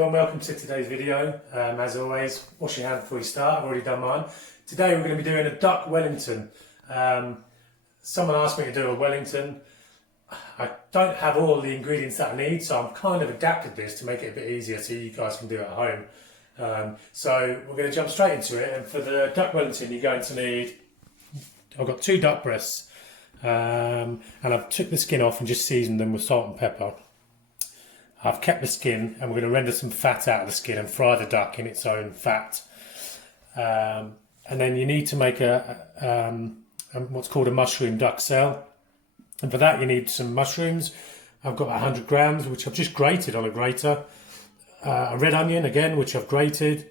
everyone, welcome to today's video. As always, wash your hands before you start. I've already done mine. Today we're going to be doing a Duck Wellington. Someone asked me to do a Wellington. I don't have all the ingredients that I need, so I'm kind of adapted this to make it a bit easier so you guys can do it at home. So we're going to jump straight into it, and for the Duck Wellington you're going to need, I've got 2 duck breasts, and I've took the skin off and just seasoned them with salt and pepper. I've kept the skin, and we're going to render some fat out of the skin and fry the duck in its own fat. And then you need to make what's called a mushroom duxelle. And for that you need some mushrooms. I've got 100 grams, which I've just grated on a grater. A red onion, again, which I've grated.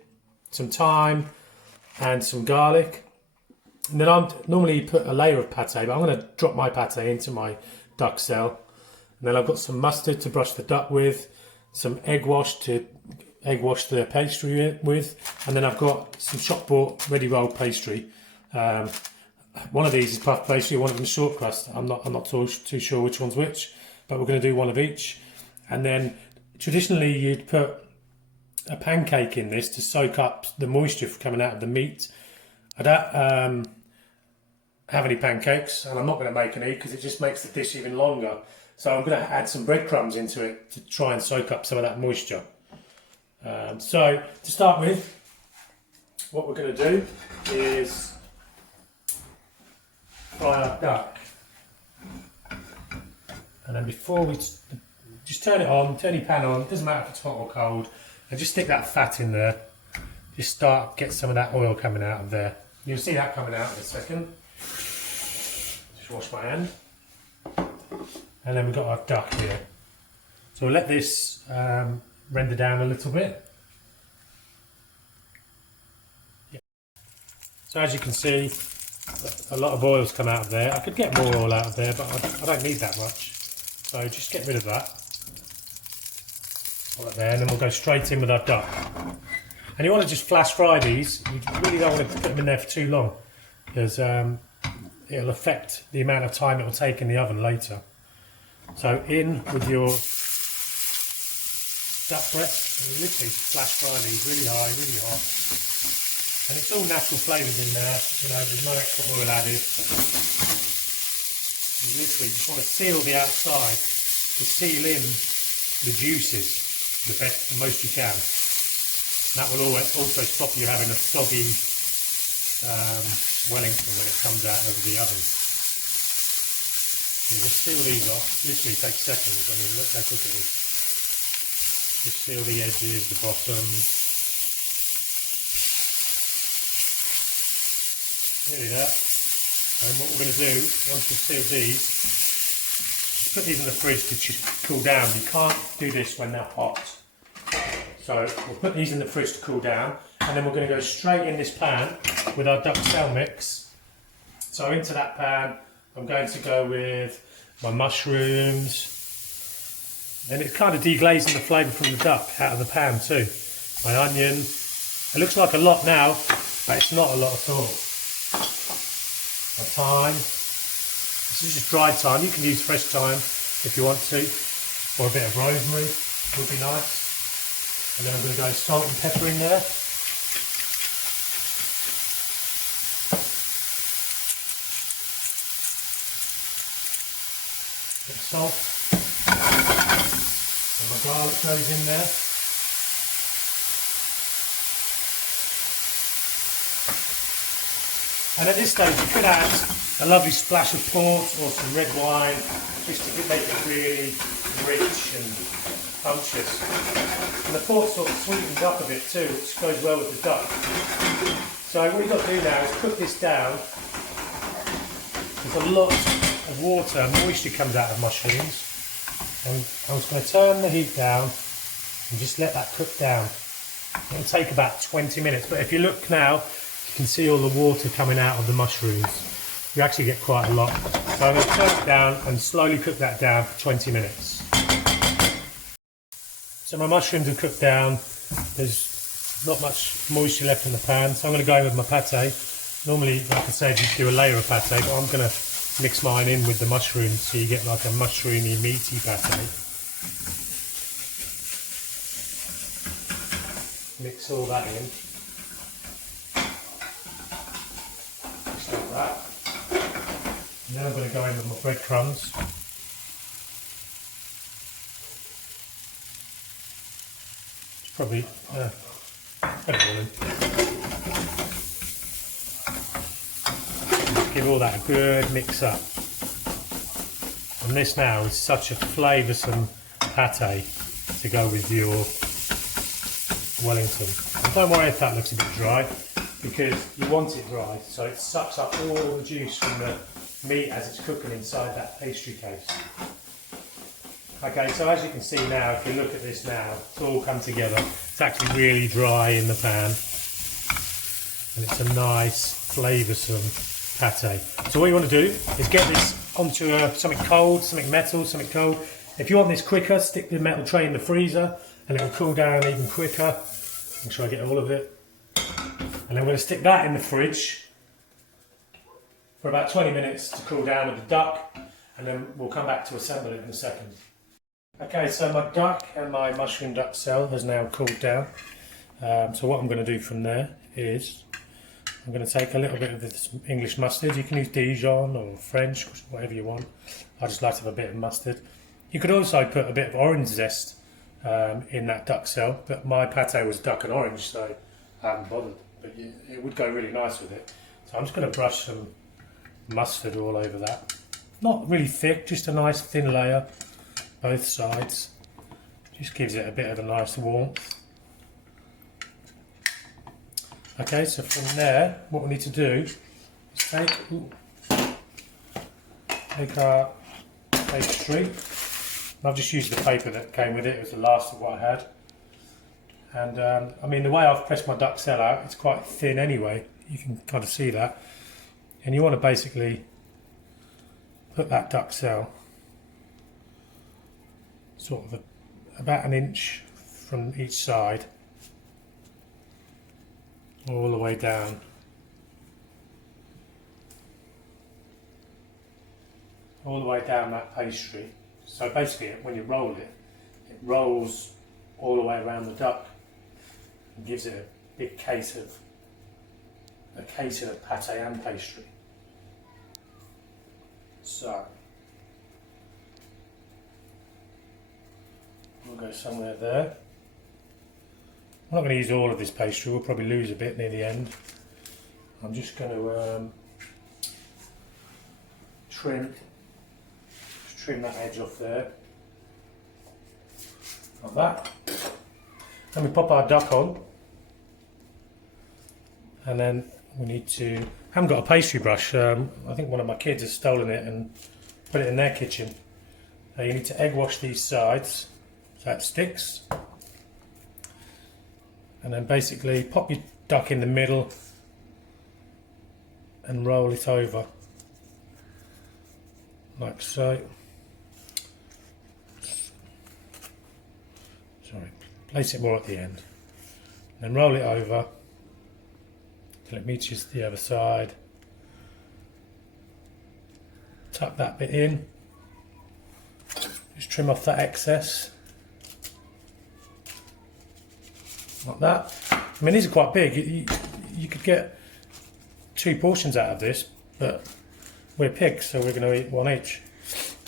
Some thyme and some garlic. And then I normally put a layer of pate, but I'm going to drop my pate into my duxelle. And then I've got some mustard to brush the duck with, some egg wash to egg wash the pastry with, and then I've got some shop bought ready rolled pastry. One of these is puff pastry, one of them is short crust. I'm not too sure which one's which, but we're going to do one of each. And then traditionally you'd put a pancake in this to soak up the moisture coming out of the meat. I don't have any pancakes, and I'm not going to make any because it just makes the dish even longer. So I'm going to add some breadcrumbs into it to try and soak up some of that moisture. So to start with, what we're going to do is fry our duck. And then before we just turn it on, turn your pan on, it doesn't matter if it's hot or cold, and just stick that fat in there. Just get some of that oil coming out of there. You'll see that coming out in a second. Just wash my hand. And then we've got our duck here. So we'll let this render down a little bit. Yeah. So as you can see, a lot of oil's come out of there. I could get more oil out of there, but I don't need that much. So just get rid of that. All that there, and then we'll go straight in with our duck. And you want to just flash fry these. You really don't want to put them in there for too long, because it'll affect the amount of time it will take in the oven later. So in with your duck breast, and you literally flash fry these really high, really hot. And it's all natural flavours in there, you know, there's no extra oil added. You literally just want to seal the outside, to seal in the juices the most you can. That will also stop you having a soggy Wellington when it comes out of the oven. So just seal these off, literally takes seconds. I mean, look how quick it is. Just seal the edges, the bottom. Nearly there. And what we're going to do, once we've sealed these, just put these in the fridge to just cool down. You can't do this when they're hot. So we'll put these in the fridge to cool down, and then we're going to go straight in this pan with our duxelle mix. So into that pan, I'm going to go with my mushrooms, and it's kind of deglazing the flavour from the duck out of the pan too. My onion, it looks like a lot now, but it's not a lot at all. My thyme, this is just dried thyme, you can use fresh thyme if you want to, or a bit of rosemary would be nice. And then I'm going to go salt and pepper in there. Bit of salt, and my garlic goes in there. And at this stage you could add a lovely splash of port or some red wine, just to make it really rich and unctuous. And the port sort of sweetens up a bit too, which goes well with the duck. So what you've got to do now is cook this down. There's a lot of water and moisture comes out of mushrooms, and I'm just going to turn the heat down and just let that cook down. It'll take about 20 minutes, but if you look now, you can see all the water coming out of the mushrooms. You actually get quite a lot. So I'm going to turn it down and slowly cook that down for 20 minutes. So my mushrooms are cooked down. There's not much moisture left in the pan, so I'm going to go in with my pate. Normally, like I said, you do a layer of pate, but I'm going to mix mine in with the mushrooms so you get like a mushroomy, meaty pate. mix all that in. Just like that. And then I'm going to go in with my breadcrumbs. It's probably give all that a good mix up. And this now is such a flavoursome pate to go with your Wellington. And don't worry if that looks a bit dry, because you want it dry so it sucks up all the juice from the meat as it's cooking inside that pastry case. Okay, so as you can see now, if you look at this now, it's all come together. It's actually really dry in the pan, and it's a nice flavoursome pate. So what you want to do is get this onto something cold, something metal, something cold. If you want this quicker, stick the metal tray in the freezer and it will cool down even quicker. Make sure I get all of it. And then we're going to stick that in the fridge for about 20 minutes to cool down with the duck, and then we'll come back to assemble it in a second. Okay, so my duck and my mushroom duck cell has now cooled down. So what I'm going to do from there is I'm going to take a little bit of this English mustard. You can use Dijon or French, whatever you want. I just like to have a bit of mustard. You could also put a bit of orange zest in that duck cell, but my pate was duck and orange, so I haven't bothered. But it would go really nice with it. So I'm just going to brush some mustard all over that. Not really thick, just a nice thin layer, both sides. Just gives it a bit of a nice warmth. Okay, so from there, what we need to do is take our pastry. I've just used the paper that came with it. It was the last of what I had. And I mean, the way I've pressed my duck cell out, it's quite thin anyway. You can kind of see that. And you want to basically put that duck cell sort of about an inch from each side, all the way down. All the way down that pastry. So basically, when you roll it, it rolls all the way around the duck and gives it a big case of pate and pastry. So we'll go somewhere there. I'm not going to use all of this pastry. We'll probably lose a bit near the end. I'm just going to trim that edge off there, like that. Then we pop our duck on, and then we need to, I haven't got a pastry brush. I think one of my kids has stolen it and put it in their kitchen. You need to egg wash these sides so that sticks, and then basically pop your duck in the middle and roll it over like so. Sorry, place it more at the end. Then roll it over till it meets the other side. Tuck that bit in. Just trim off that excess. Like that. I mean, these are quite big. You could get 2 portions out of this, but we're pigs, so we're going to eat 1 each.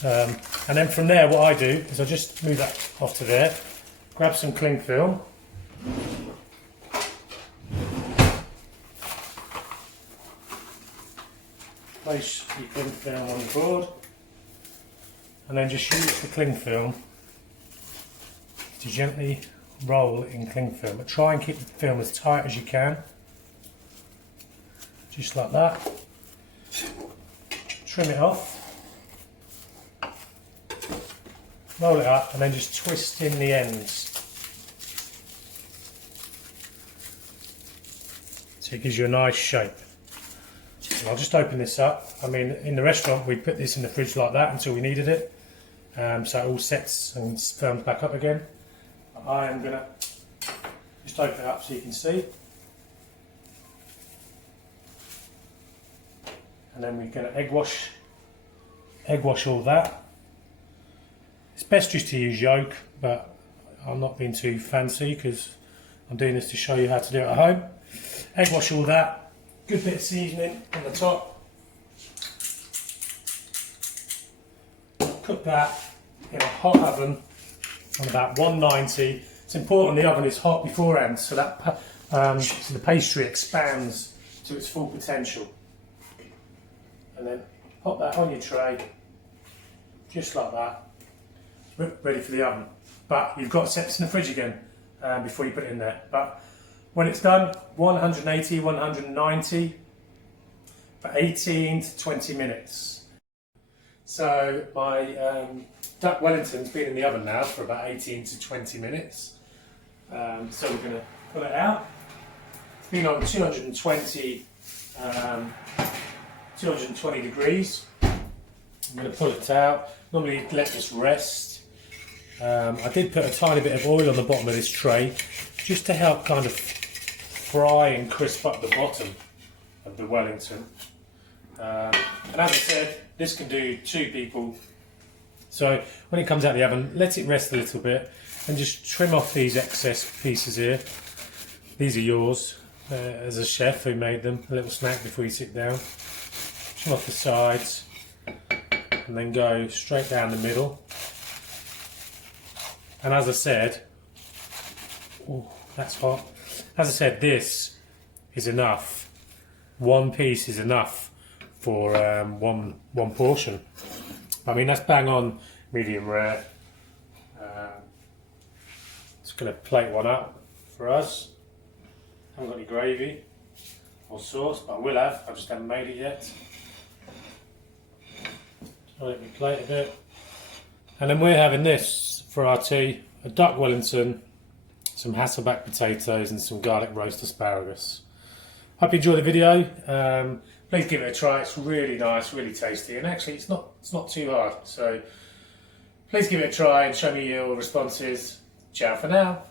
And then from there, what I do is I just move that off to there. Grab some cling film. Place your cling film on the board, and then just use the cling film to gently roll in cling film. But try and keep the film as tight as you can, just like that. Trim it off. Roll it up and then just twist in the ends. So it gives you a nice shape. And I'll just open this up. I mean, in the restaurant we put this in the fridge like that until we needed it. So it all sets and firms back up again. I am going to just open it up so you can see. And then we're going to egg wash all that. It's best just to use yolk, but I'm not being too fancy because I'm doing this to show you how to do it at home. Egg wash all that, good bit of seasoning on the top. Cook that in a hot oven on about 190. It's important the oven is hot beforehand so that so the pastry expands to its full potential. And then pop that on your tray, just like that, ready for the oven. But you've got to set this in the fridge again before you put it in there. But when it's done, 180, 190 for 18 to 20 minutes. So my Duck Wellington's been in the oven now for about 18 to 20 minutes. So we're going to pull it out. It's been on 220 degrees. I'm going to pull it out. Normally let this rest. I did put a tiny bit of oil on the bottom of this tray just to help kind of fry and crisp up the bottom of the Wellington. And as I said, this can do 2 people. So when it comes out of the oven, let it rest a little bit and just trim off these excess pieces here. These are yours as a chef who made them. A little snack before you sit down. Trim off the sides and then go straight down the middle. And as I said, oh, that's hot. As I said, this is enough. 1 piece is enough for one portion. I mean, that's bang on medium rare. Just going to plate one up for us. Haven't got any gravy or sauce, but I will have. I just haven't made it yet. So let me plate a bit. And then we're having this for our tea: a Duck Wellington, some Hasselback potatoes, and some garlic roast asparagus. Hope you enjoy the video. Please give it a try. It's really nice, really tasty, and actually it's not too hard. So please give it a try and show me your responses. Ciao for now.